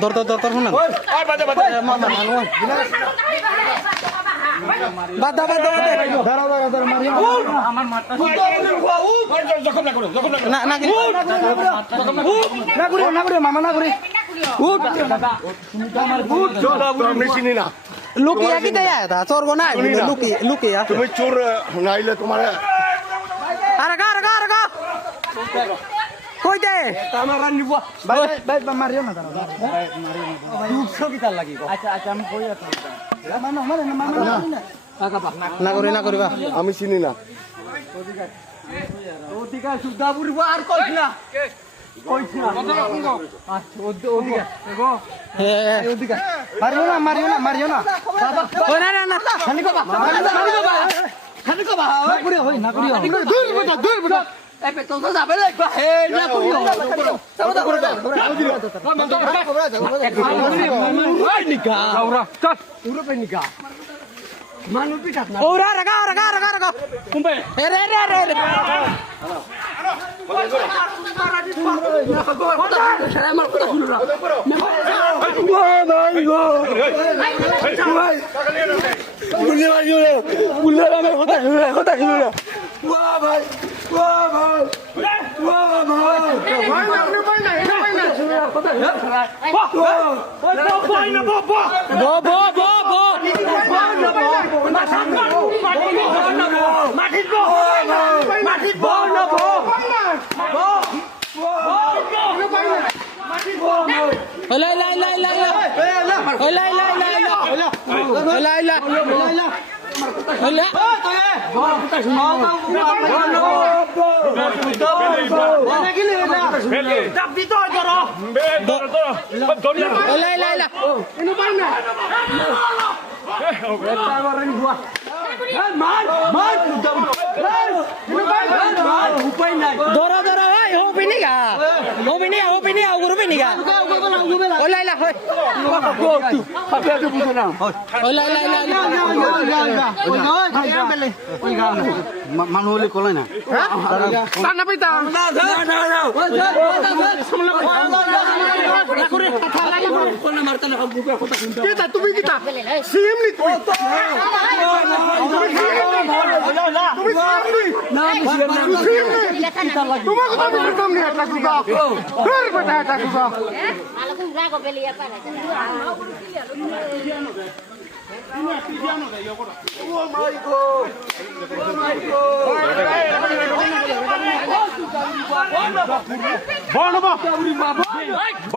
দর শুনান বাদ লুকিয়া কি দেয়া চোর না লুকিয়া তুমি চোর নাইলে তোমার আরে গা কই দে আমার রান নিব ভাই মারিও না দাঁড়া দুঃখ কি তার লাগি আচ্ছা আমি কই আছি না করিবা আমি চিনি না ওদিকে সুদা বুড়িব আর কইছ না আচ্ছা ওদিকে গো ওদিকে মারিও না বাবা ওই না খালি কবা না করিও হই না করিও দূর বেটা এবে তো যাবে লাগবা হে না করিও ওই নিকা ওরা চল পুরো পে নিকা মানু পিটাত না ওরা রাগা কুম্বে রে আমার কথা শুনো না মানুহ হলে কলে না তুমি কি সিমনি তোমার কথা বলতাম না এটা কুকা ফের বেটা এটা কুকা আলাকুম রাগো বেলিয়া পালা Oh my God!